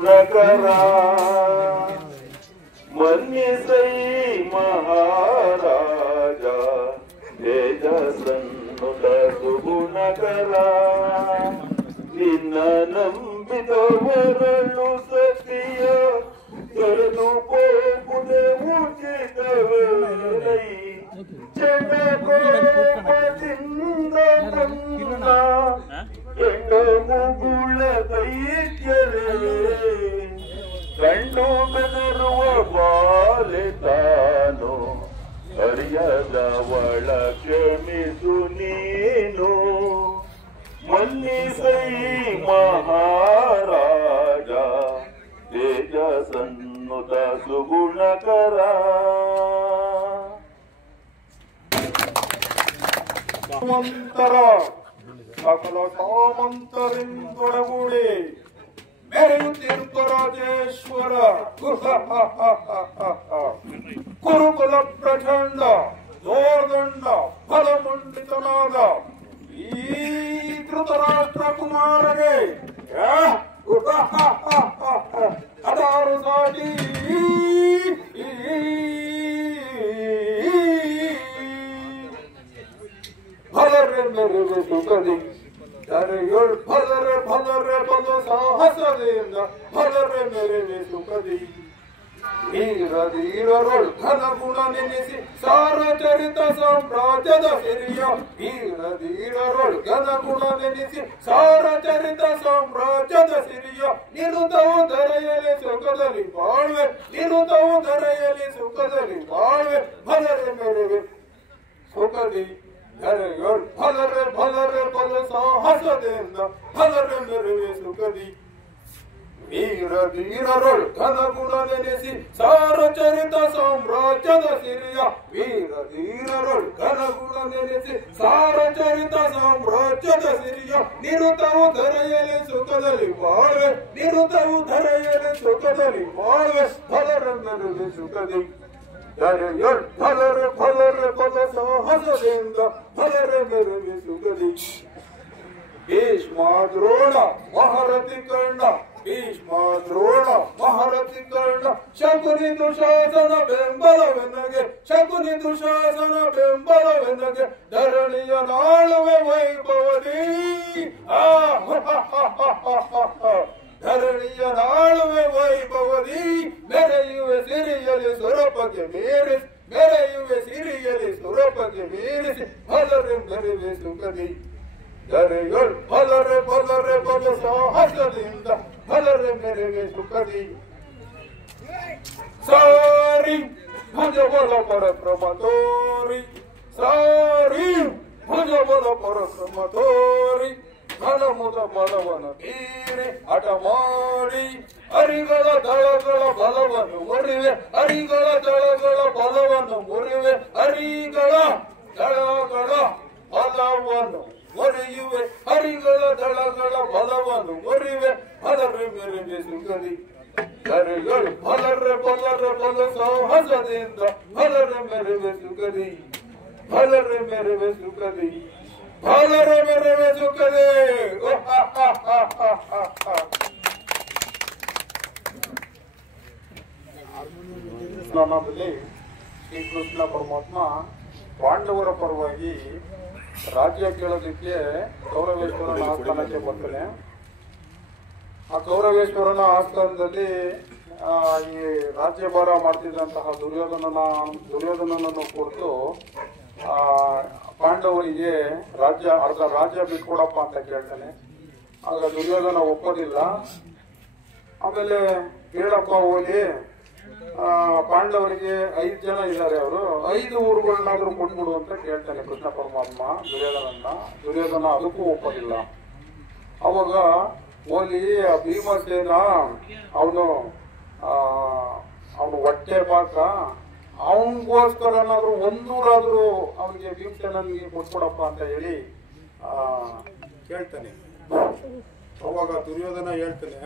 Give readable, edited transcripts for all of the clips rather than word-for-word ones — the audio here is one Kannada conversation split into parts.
ನಗರ ಮನ್ನಿಸೈ ಮಹಾರಾಜ ತೇಜಸ್ಸನ್ನುತ ಸುಗುಣಕರ ನಿನ್ನ ನಂಬಿದವರಳು ಸತಿಯ ತೊರೆದು ಹೋಗುವುದೇ ಉಚಿತವೇ ಚೆಂಡ ಕೋಪದಿಂದ ಮುನ್ನ ಎಂಡ ಮುಗುಳ ದೈತ್ಯರೇ ಕಂಡು ಬೆದರುವ ಬಾಲೆ ತಾನು ಅರಿಯದವಳ ಕ್ಷಮಿಸು ನೀನು ಮನ್ನಿಸೈ ಮಹಾರಾಜ ತೇಜಸ್ಸನ್ನುತ ಸುಗುಣಕರ ಮಂತರ ಸಕಲ ಸಾಮಂತರಿಂದೊಡಗೂಡಿ ಮೆರೆಯುತ್ತಿರುವ ರಾಜೇಶ್ವರ ಕುರುಕುಲ ಪ್ರಚಂಡ ದೋರ್ದಂಡ ಫಲಮಂಡಿತನಾದ ಈ ಧೃತರಾಷ್ಟ್ರ ಕುಮಾರಗೆ ಅದಾರು ಸಾಟಿ ಫಲರೆ ಮೆರುವೆ ಸುಖದಿ ಧರೆಯೊಳ್ ಫಲರೆ ಫಲರೆ ಫಲ ಸಾಹಸದಿಂದ ಫಲರೆ ಮೆರುವೆ ಸುಖದಿ ಧೀರಧೀರರೊಳ್ ಘನ ಗುಣ ನೆನೆಸಿ ಸಾರಚರಿತ ಸಾಮ್ರಾಜ್ಯದ ಸಿರಿಯ ಧೀರಧೀರರೊಳ್ ಘನ ಗುಣ ನೆನೆಸಿ ಸಾರಚರಿತ ಸಾಮ್ರಾಜ್ಯದ ಸಿರಿಯ ನಿರುತವು ಧರೆಯಲಿ ಸುಖದಲ್ಲಿ ಬಾಳ್ವೆ ನಿರುತವು ಧರೆಯಲಿ ಸುಖದಲ್ಲಿ ಬಾಳ್ವೆ ಫಲರೆ ಮೆರುವೆ ಸುಖದಿ ಧರೆಯೊಳ್ ಫಲರೆ ಫಲರೆ ಫಲ ಸಾಹಸದಿಂದ ಫಲರೆ ಮೆರುವೆ ಸುಖದಿ ಧೀರಧೀರರೊಳ್ ಘನ ಗುಣ ನೆನೆಸಿ ಸಾರಚರಿತ ಸಾಮ್ರಾಜ್ಯದ ಸಿರಿಯ ಧೀರಧೀರರೊಳ್ ಘನ ಗುಣ ನೆನೆಸಿ ಸಾರಚರಿತ ಸಾಮ್ರಾಜ್ಯದ ಸಿರಿಯ ನಿರುತವು ಧರೆಯಲಿ ಸುಖದಲ್ಲಿ ಬಾಳ್ವೆ ನಿರುತವು ಧರೆಯಲಿ ಸುಖದಲ್ಲಿ ಬಾಳ್ವೆ ಫಲರೆ ಮೆರುವೆ ಸುಖದಿ ಧರೆಯೊಳ್ ಫಲರೆ ಫಲರೆ ಫಲ ಸಾಹಸದಿಂದ ಫಲರೆ ಮೆರುವೆ ಸುಖದಿ ಭೀಷ್ಮ ದ್ರೋಣ ಮಹಾರಥಿ ಕರ್ಣ ಭೀಷ್ಮ ದ್ರೋಣ ಮಹಾರಥಿ ಕರ್ಣ ಶಕುನಿ ದುಶಾಸನ ಬೆಂಬಲವೆನಗೆ ಶಕುನಿ ದುಶಾಸನ ಬೆಂಬಲವೆನಗೆ ಧರಣಿಯ ನಾಳುವೆ ವೈಭವದಿ ಧರಣಿಯ ನಾಳುವೆ ವೈಭವದಿ ಮೆರೆಯುವೆ ಸಿರಿಯಲಿ ಸುರಪಗೆ ಮೀರಿಸಿ ಮೆರೆಯುವೆ ಸಿರಿಯಲಿ ಸುರಪಗೆ ಮೀರಿಸಿ ಫಲರೆ ಮೆರುವೆ ಸುಖದಿ ಧರೆಯೊಳ್ ಫಲರೆ ಫಲರೆ ಫಲ ಸಾಹಸದಿಂದ ಫಲರೆ ಮೆರುವೆ ಸುಖದಿ ಸಾರಿ ಭುಜಬಲ ಪರಕ್ರಮ ತೋರಿ ಸಾರಿ ಭುಜಬಲ ಪರಕ್ರಮ ತೋರಿ ಘನಮುದ ಬಲವನ ಬೀರಿ ಹಠ ಮಾಡಿ ಹರಿಗಳ ದಳಗಳ ಬಲವನ್ನು ಮುರಿವೆ ಹರಿಗಳ ದಳಗಳ ಬಲವನ್ನು ಮುರಿವೆ ಹರಿಗಳ ದಳಗಳ ಬಲವನ್ನು ಮುರಿಯುವೆ ಹರಿಗಳ ದಳಗಳ ಬಲವನ್ನು ಮುರಿವೆ ಫಲರೆ ಮೆರುವೆ ಸುಖದಿ ಧರೆಯೊಳ್ ಫಲರೆ ಫಲರೆ ಫಲ ಸಾಹಸದಿಂದ ಫಲರೆ ಮೆರುವೆ ಸುಖದಿ ಫಲರೆ ಮೆರುವೆ ಸುಖದಿ ಫಲರೆ ಮೆರುವೆ ಸುಖದಿ ನಮ್ಮಲ್ಲಿ ಶ್ರೀಕೃಷ್ಣ ಪರಮಾತ್ಮ ಪಾಂಡವರ ಪರವಾಗಿ ರಾಜ್ಯ ಕೇಳೋದಕ್ಕೆ ಕೌರವೇಶ್ವರನ ಆಸ್ಥಾನಕ್ಕೆ ಬರ್ತಾನೆ. ಆ ಕೌರವೇಶ್ವರನ ಆಸ್ಥಾನದಲ್ಲಿ ಈ ರಾಜ್ಯಭಾರ ಮಾಡ್ತಿದ್ದಂತಹ ದುರ್ಯೋಧನನನ್ನು ಕುರಿತು ಪಾಂಡವರಿಗೆ ಅರ್ಧ ರಾಜ್ಯ ಬಿಟ್ಕೊಡಪ್ಪ ಅಂತ ಕೇಳ್ತಾನೆ. ಆಗ ದುರ್ಯೋಧನ ಒಪ್ಪೋದಿಲ್ಲ. ಆಮೇಲೆ ಹೇಳಪ್ಪ ಹೋಗಿ ಪಾಂಡವರಿಗೆ 5 ಜನ ಇದ್ದಾರೆ, ಅವರು 5 ಊರುಗಳನ್ನಾದ್ರೂ ಕೊಟ್ಬಿಡು ಅಂತ ಕೇಳ್ತಾನೆ ಕೃಷ್ಣ ಪರಮಾತ್ಮ ದುರ್ಯೋಧನ ಅದಕ್ಕೂ ಒಪ್ಪೋದಿಲ್ಲ. ಅವಾಗ ಹೋಗಿ ಭೀಮಸೇನ ಅವನು ಹೊಟ್ಟೆ ಪಾಕ ಅವನಿಗೋಸ್ಕರನಾದ್ರೂ 1 ಊರಾದ್ರೂ ಅವನಿಗೆ ಭೀಮಸೇನಿಗೆ ಕೊಟ್ಬಿಡಪ್ಪ ಅಂತ ಹೇಳಿ ಕೇಳ್ತಾನೆ. ಅವಾಗ ದುರ್ಯೋಧನ ಹೇಳ್ತಾನೆ,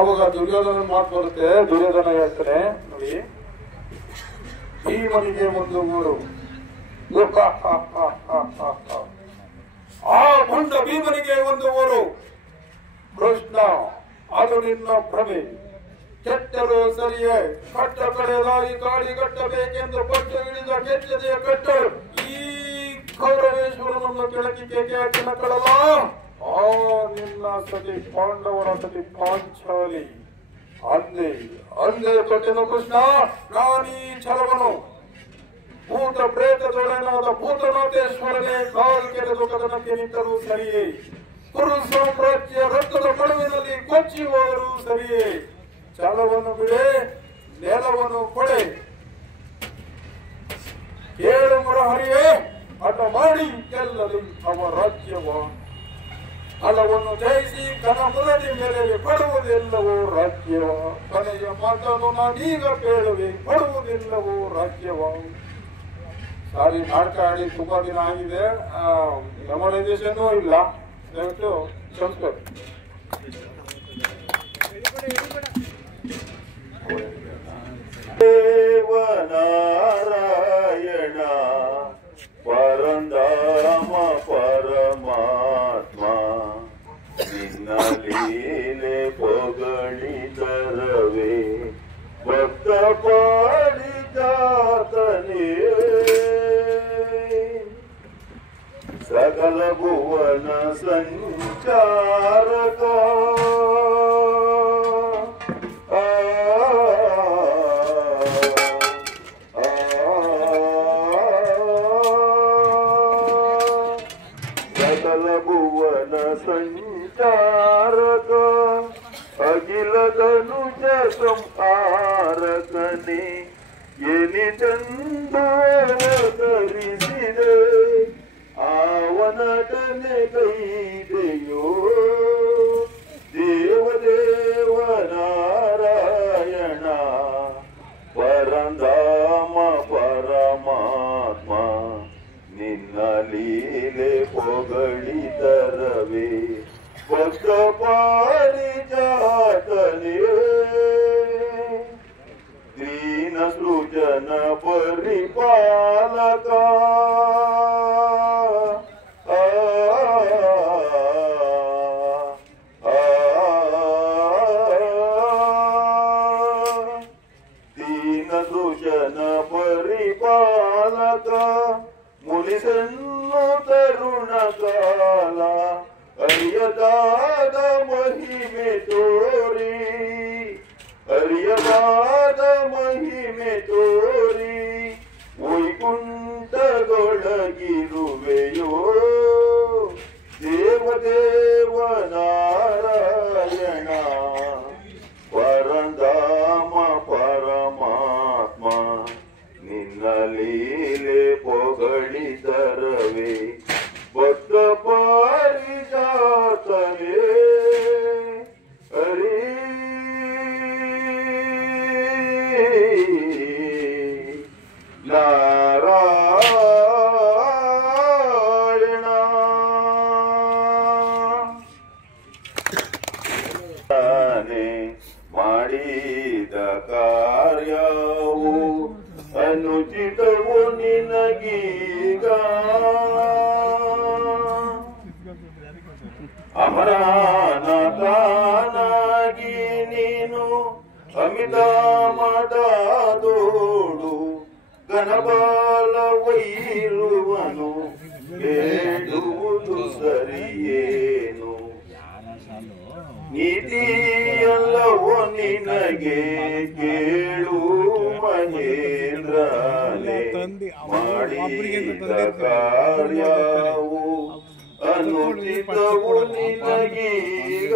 ಅವಾಗ ದುರ್ಯೋಧನ ಮಾತು ಬರುತ್ತೆ. ದುರ್ಯೋಧನ ಹೇಳ್ತಾನೆ, ನೋಡಿ, ಭೀಮನಿಗೆ ಒಂದು ಊರು, ಹೊಂಡ ಭೀಮನಿಗೆ ಒಂದು ಊರು. ಕೃಷ್ಣ, ಅದು ನಿನ್ನ ಭ್ರಮೆ. ಕೆಟ್ಟರು ಸರಿಯೇ, ಕಟ್ಟ ಕಡೆದಾಗಿ ಗಾಳಿ ಕಟ್ಟಬೇಕೆಂದು ಪಟ್ಟು ಹಿಡಿದ ಕೆಚ್ಚದೆಯ ಕಟ್ಟರು ಈ ಕೌರವೇಶ್ವರನನ್ನು ಕೆಳಕಿಗೆ ಹಾಕಿ ನಕ್ಕಳಲ್ಲ. ಆ ನಿನ್ನ ಸತಿ ಪಾಂಡವರ ಸತಿ ಪಾಂಚಾಲಿ. ಅಲ್ಲೇ ಕೊಟ್ಟೆನು ಕೃಷ್ಣ ನಾನೀ ಛಲವನು. ಭೂತ ಪ್ರೇತದೊಡನಾದ ಭೂತನಾಥೇಶ್ವರನೇ ಕಾಲ್ ಕೆರೆದು ಕದನಕ್ಕೆ ನಿಂತರೂ ಸರಿಯೇ. ಕುರು ಸಾಮ್ರಾಜ್ಯ ರಕ್ತದ ಮಡುವಿನಲ್ಲಿ ಕೊಚ್ಚಿ ಹೋದರೂ ಸರಿಯೇ. ಛಲವನ್ನು ಬಿಡೆ, ನೆಲವನ್ನು ಕೊಡೆ. ಕೇಳು ಮುರಹರಿಯೇ, ಹಠ ಮಾಡಿ ಗೆಲ್ಲಲಿ ಅವ ರಾಜ್ಯವ. ಹಲವನ್ನು ಜಯಿಸಿ ಕನಮುರದಿ ಮೇಲೆ ಪಡುವುದೆಲ್ಲವೋ ರಾಜ್ಯವ. ಕೊನೆಯ ಮಾತನ್ನು ನಾನೀಗ ಕೇಳುವೆ, ಪಡುವುದೆಲ್ಲವೋ ರಾಜ್ಯವ. ಸಾರಿ, ನಾಟಕ ಆಡಿ ತುಂಬಾ ದಿನ ಆಗಿದೆ, ಮೆಮೊರೈಸೇಷನ್ ಇಲ್ಲ, ದಯವಿಟ್ಟು ಕ್ಷಮಿಸ್ಬೇಕು. ದೇವನಾರಾಯಣ ಪರಂಧಾಮ ಪರಮಾತ್ಮ, ನಿನ್ನ ಲೀಲೆ ಪೊಗಳಿದರವೇ ಭಕ್ತ ಪಾರಿಜಾತನೇ. ಸಕಲ ಭುವನ ಸಂಚಾರಕ ಭುವನ ಸಂಚಾರಕ ಅಖಿಲ ಧನುಜ ಸಂಹಾರಕನೇ, ಎನಿತೆಂದು ಅವತರಿಸಿದೆ ಆವನಟನೆ ಕೈದೆಯೋ. ದೇವದೇವ ನಾರಾಯಣ ಪರಂಧಾಮ ಪರಮಾತ್ಮ, ನಿನ್ನ ಲೀಲೆ ಪೊಗಳಿದರವೇ ಭಕ್ತ ಪಾರಿಜಾತನೇ. ದೀನ ಸೃಜನ ಪರಿಪಾಲಕ ದೀನ ಸೃಜನ ಪರಿಪಾಲಕ, ಮುನಿಸನ್ನು ತರುಣ ಕಾಲ ಅರಿಯದಾದ ಮಹಿಮೆ ತೋರಿ, ಅರಿಯದಾದ ಮಹಿಮೆ ತೋರಿ ವೈಕುಂಠದೊಳಗಿರುವೆಯೋ. ದೇವದೇವ ನಾರಾಯಣ ಪರಂಧಾಮ ಪರಮಾತ್ಮ, ನಿನ್ನ ಲೀಲೆ ಪೊಗಳಿದರವೇ ಭಕ್ತ ಪಾರಿಜಾತನೇ. ಹರಿ ನಾರಾಯಣ. ಮಾಡಿದ ಕಾರ್ಯವು ಅನುಚಿತವು ನಿನಗೀಗ, ಅಮರನಾಥನಾಗಿ ನೀನು ಅಮಿತ ಮಠದೋಡು ಘನಬಲವೈರುವನು ಬೇಡುವುದು ಸರಿಯೇನು. ನೀತಿಯಲ್ಲವೋ ನಿನಗೆ ಕೇಳು ಮಹೇಂದ್ರನೇ, ಮಾಡಿದ ಕಾರ್ಯವು ಅನುಚಿತವು ನಿನಗೀಗ.